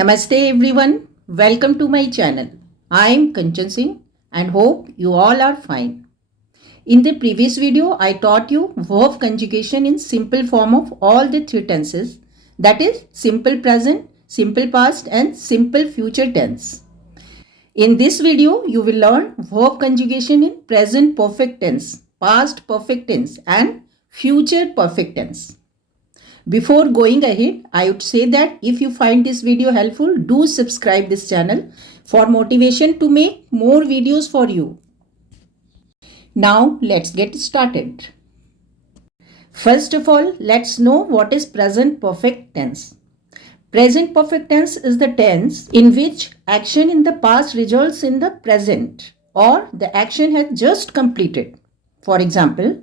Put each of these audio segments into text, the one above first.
Namaste everyone. Welcome to my channel. I am Kanchan Singh and hope you all are fine. In the previous video, I taught you verb conjugation in simple form of all the three tenses, that is simple present, simple past and simple future tense. In this video, you will learn verb conjugation in present perfect tense, past perfect tense and future perfect tense. Before going ahead, I would say that if you find this video helpful, do subscribe this channel for motivation to make more videos for you. Now let's get started. First of all, let's know what is present perfect tense. Present perfect tense is the tense in which action in the past results in the present or the action has just completed. For example,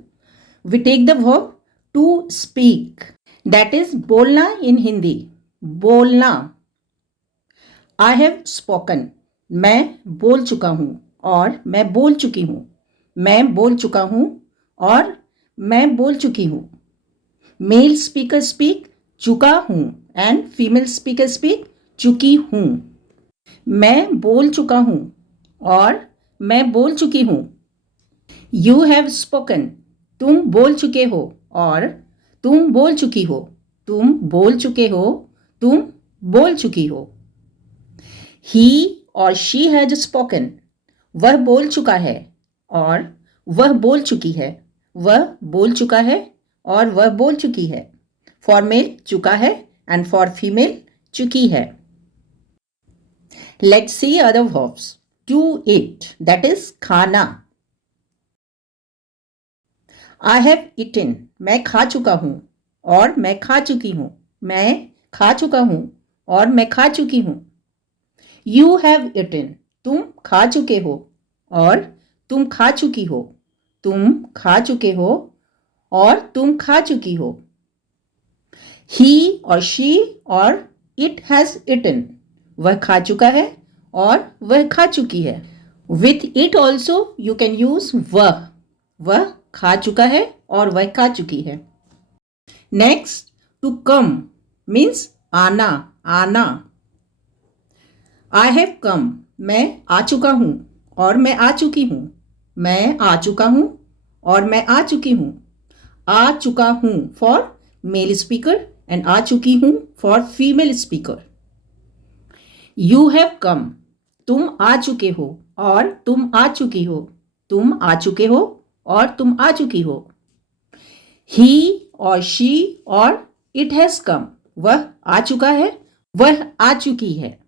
we take the verb to speak. That is बोलना in Hindi. बोलना. I have spoken. मैं बोल चुका हूँ और मैं बोल चुकी हूँ. मैं बोल चुका हूँ और मैं बोल चुकी हूँ. Male speaker speak चुका हूँ and female speaker speak चुकी हूँ. मैं बोल चुका हूँ और मैं बोल चुकी हूँ. You have spoken. तुम बोल चुके हो और तुम बोल चुकी हो. तुम बोल चुके हो. तुम बोल चुकी हो. He or she has spoken. वह बोल चुका है और वह बोल चुकी है. वह बोल चुका है और वह बोल चुकी है. For male चुका है and for female चुकी है. Let's see other verbs. To eat, that is खाना. I have eaten. मैं खा चुका हूँ और मैं खा चुकी हूँ. मैं खा चुका हूँ और मैं खा चुकी हूँ. You have eaten. तुम खा चुके हो और तुम खा चुकी हो. तुम खा चुके हो और तुम खा चुकी हो. He or she or it has eaten. वह खा चुका है और वह खा चुकी है. With it also you can use वह. वह खा चुका है और वह खा चुकी है. Next, to come means आना, आना. I have come. मैं आ चुका हूँ और मैं आ चुकी हूँ. मैं आ चुका हूँ और मैं आ चुकी हूँ. आ चुका हूँ for male speaker and आ चुकी हूँ for female speaker. You have come. तुम आ चुके हो और तुम आ चुकी हो. तुम आ चुके हो और तुम आ चुकी हो. He or she or it has come. वह आ चुका है. वह आ चुकी है.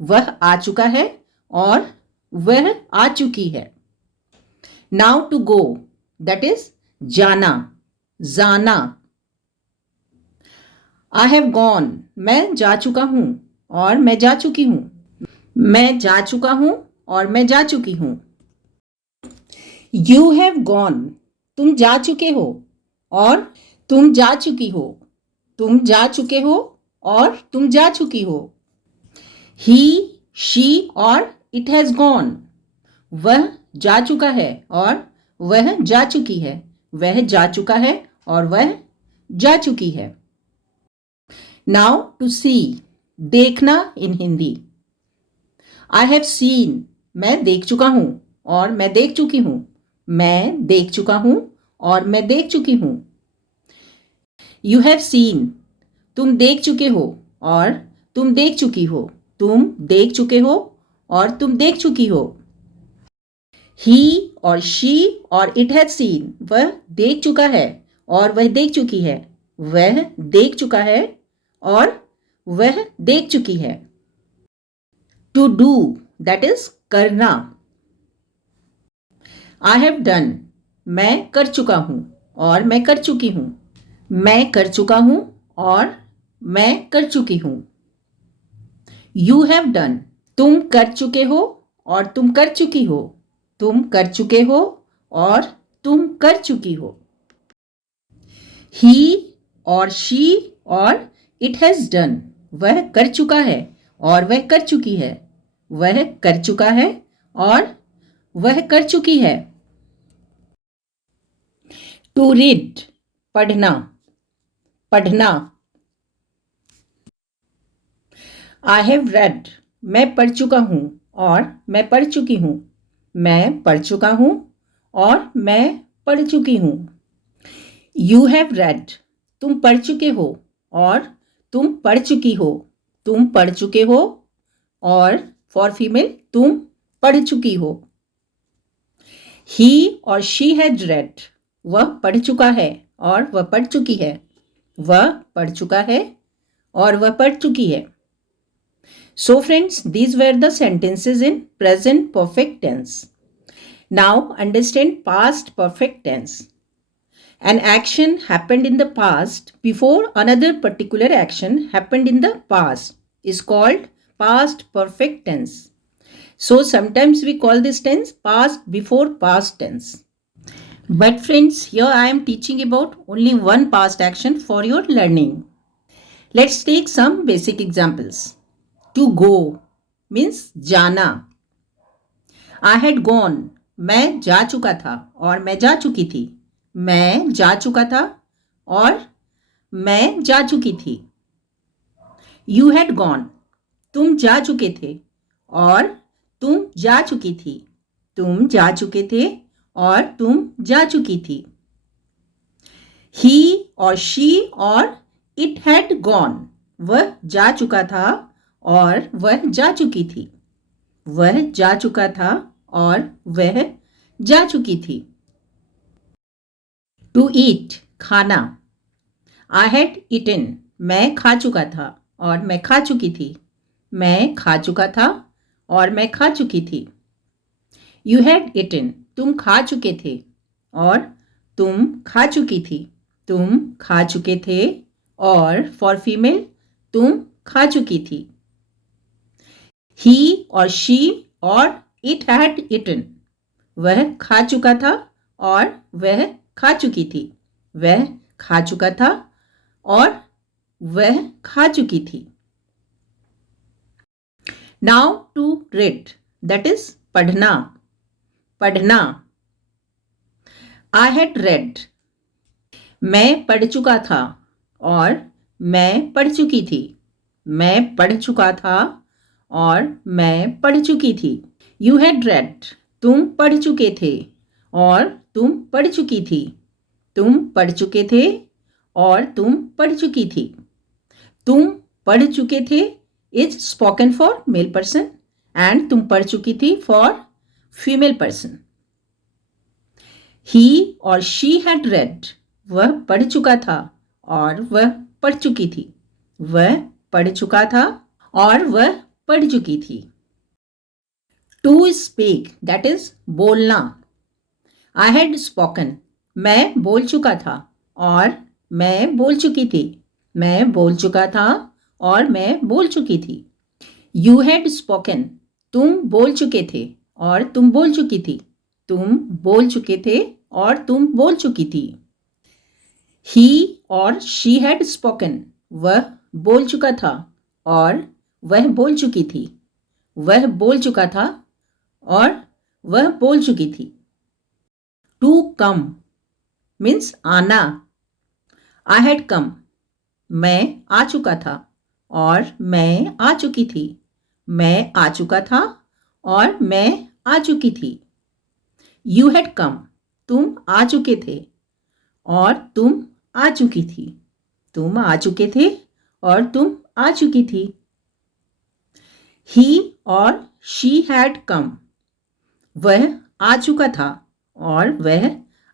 वह आ चुका है और वह आ चुकी है. Now to go, that is जाना, जाना. I have gone. मैं जा चुका हूँ और मैं जा चुकी हूँ. मैं जा चुका हूँ और मैं जा चुकी हूँ. You have gone. तुम जा चुके हो और तुम जा चुकी हो. तुम जा चुके हो और तुम जा चुकी हो. He, she और it has gone. वह जा चुका है और वह जा चुकी है. वह जा चुका है और वह जा चुकी है. Now to see. देखना in Hindi. I have seen. मैं देख चुका हूँ और मैं देख चुकी हूँ. मैं देख चुका हूँ और मैं देख चुकी हूँ. You have seen. तुम देख चुके हो और तुम देख चुकी हो. तुम देख चुके हो और तुम देख चुकी हो. He और she और it has seen. वह देख चुका है और वह देख चुकी है. वह देख चुका है और वह देख चुकी है. To do, that is करना. I have done. मैं कर चुका हूँ और मैं कर चुकी हूँ. मैं कर चुका हूँ और मैं कर चुकी हूँ. You have done. तुम कर चुके हो और तुम कर चुकी हो. तुम कर चुके हो और तुम कर चुकी हो. He और she और it has done. वह कर चुका है और वह कर चुकी है. वह कर चुका है और वह कर चुकी है. To read, पढ़ना, पढ़ना. आई हैव रेड, मैं पढ़ चुका हूँ और मैं पढ़ चुकी हूँ। मैं पढ़ चुका हूँ और मैं पढ़ चुकी हूँ। यू हैव रेड, तुम पढ़ चुके हो और तुम पढ़ चुकी हो। तुम पढ़ चुके हो और फॉर फीमेल तुम पढ़ चुकी हो। ही और शी हैड रेड, वह पढ़ चुका है और वह पढ़ चुकी है। वह पढ़ चुका है और वह पढ़ चुकी है। So friends, these were the sentences in present perfect tense. Now understand past perfect tense. An action happened in the past before another particular action happened in the past is called past perfect tense. So sometimes we call this tense past before past tense. But friends, here I am teaching about only one past action for your learning. Let's take some basic examples. To go means जाना. I had gone, मैं जा चुका था और मैं जा चुकी थी. मैं जा चुका था और मैं जा चुकी थी. You had gone, तुम जा चुके थे और तुम जा चुकी थी. तुम जा चुके थे और तुम जा चुकी थी. He और she और it had gone, वह जा चुका था और वह जा चुकी थी. वह जा चुका था और वह जा चुकी थी. टू ईट, खाना. आई हैड ईटन, मैं खा चुका था और मैं खा चुकी थी. मैं खा चुका था और मैं खा चुकी थी. यू हैड ईटन, तुम खा चुके थे और तुम खा चुकी थी. तुम खा चुके थे और फॉर फीमेल तुम खा चुकी थी. ही और शी और इट हैड इटन, वह खा चुका था और वह खा चुकी थी. वह खा चुका था और वह खा चुकी थी. Now to read, that is पढ़ना. पढ़ना. आई हैड रेड, मैं पढ़ चुका था और मैं पढ़ चुकी थी. मैं पढ़ चुका था और मैं पढ़ चुकी थी. यू हैड रेड, तुम पढ़ चुके थे और तुम पढ़ चुकी थी. तुम पढ़ चुके थे और तुम पढ़ चुकी थी. तुम पढ़ चुके थे is spoken for male person and तुम पढ़ चुकी थी फॉर फीमेल पर्सन. ही और शी हैड रेड, वह पढ़ चुका था और वह पढ़ चुकी थी. वह पढ़ चुका था और वह पढ़ चुकी थी. टू स्पीक, दैट इज बोलना. आई हैड स्पोकन, मैं बोल चुका था और मैं बोल चुकी थी. मैं बोल चुका था और मैं बोल चुकी थी. यू हैड स्पोकन, तुम बोल चुके थे और तुम बोल चुकी थी. तुम बोल चुके थे और तुम बोल चुकी थी. ही और शी हैड स्पोकन, वह बोल चुका था और वह बोल चुकी थी. वह बोल चुका था और वह बोल चुकी थी. टू कम मीन्स आना. आई हैड कम, मैं आ चुका था और मैं आ चुकी थी. मैं आ चुका था और मैं आ चुकी थी. यू हैड कम, तुम आ चुके थे और तुम आ चुकी थी. तुम आ चुके थे और तुम आ चुकी थी. ही और शी हैड कम, वह आ चुका था और वह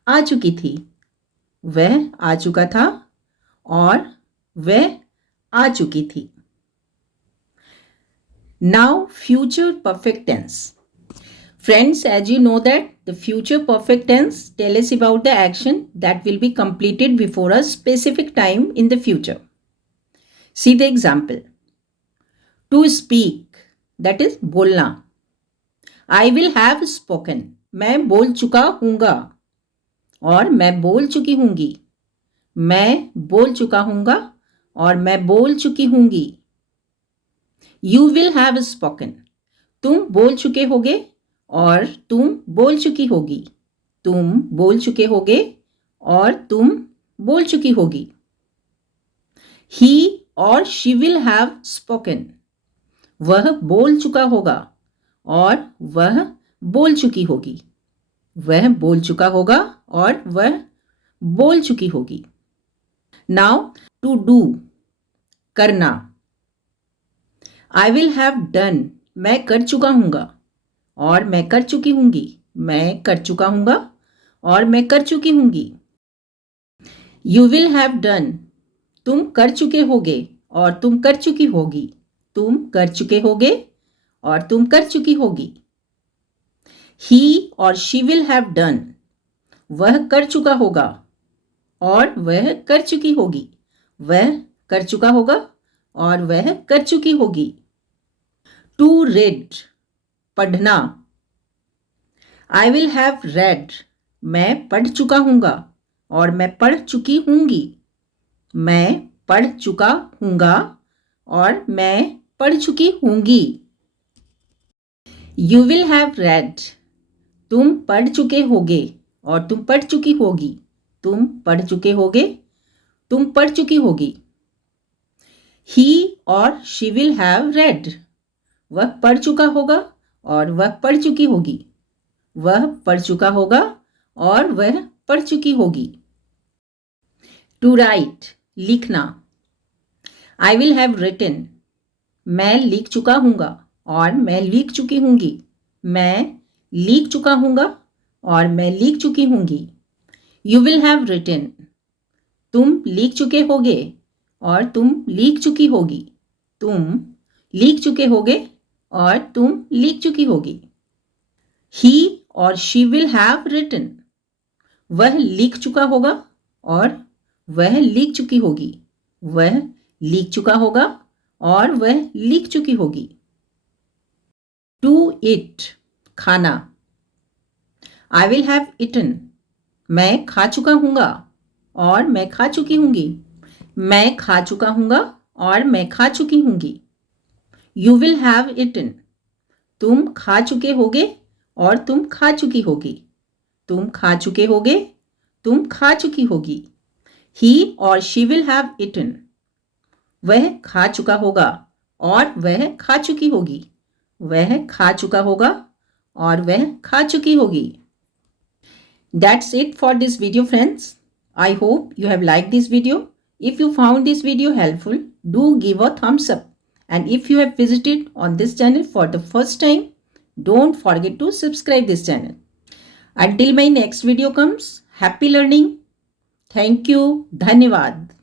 आ चुकी थी. वह आ चुका था और वह आ चुकी थी. Now future perfect tense. Friends, as you know that the future perfect tense tell us about the action that will be completed before a specific time in the future. See the example. To speak, that is बोलना. I will have spoken, मैं बोल चुका हूँगा और मैं बोल चुकी हूँगी. मैं बोल चुका हूँगा और मैं बोल चुकी हूँगी. You will have spoken, तुम बोल चुके होगे और तुम बोल चुकी होगी. तुम बोल चुके होगे और तुम बोल चुकी होगी. He और she will have spoken, वह बोल चुका होगा और वह बोल चुकी होगी। वह बोल चुका होगा और वह बोल चुकी होगी। नाउ टू डू, करना। आई विल हैव डन, मैं कर चुका हूँगा और मैं कर चुकी हूँगी। मैं कर चुका हूँगा और मैं कर चुकी हूँगी। यू विल हैव डन, तुम कर चुके होगे और तुम कर चुकी होगी। तुम कर चुके होगे और तुम कर चुकी होगी। ही और शी विल हैव डन, वह कर चुका होगा और वह कर चुकी होगी। वह कर चुका होगा और वह कर चुकी होगी। टू रीड, पढ़ना। आई विल हैव रेड, मैं पढ़ चुका हूँगा और मैं पढ़ चुकी हूँगी। मैं पढ़ चुका हूँगा और मैं पढ़ चुकी हूँगी। यू विल हैव रेड, तुम पढ़ चुके होगे और तुम पढ़ चुकी होगी। तुम पढ़ चुके होगे, तुम पढ़ चुकी होगी। ही और शी विल हैव रेड, वह पढ़ चुका होगा और वह पढ़ चुकी होगी। वह पढ़ चुका होगा और वह पढ़ चुकी होगी। टू राइट, लिखना। आई विल हैव रिटन, मैं लिख चुका हूँगा और मैं लिख चुकी हूँगी। मैं लिख चुका हूँगा और मैं लिख चुकी हूँगी। यू विल हैव रिटन, तुम लिख चुके होगे और तुम लिख चुकी होगी। तुम लिख चुके होगे और तुम लिख चुकी होगी। ही और शी विल हैव रिटन, वह लिख चुका होगा और वह लिख चुकी होगी। वह लिख चुका होगा और वह लिख चुकी होगी। टू ईट, खाना। आई विल हैव इटन, मैं खा चुका हूँगा और मैं खा चुकी हूँगी। मैं खा चुका हूँगा और मैं खा चुकी हूँगी। यू विल हैव इटन, तुम खा चुके होगे और तुम खा चुकी होगी। तुम खा चुके होगे, तुम खा चुकी होगी। ही और शी विल हैव इटन, वह खा चुका होगा और वह खा चुकी होगी। वह खा चुका होगा और वह खा चुकी होगी। That's it for this video, friends. I hope you have liked this video. If you found this video helpful, do give a thumbs up. And if you have visited on this channel for the first time, don't forget to subscribe this channel. Until my next video comes, happy learning. Thank you. Dhanyavad.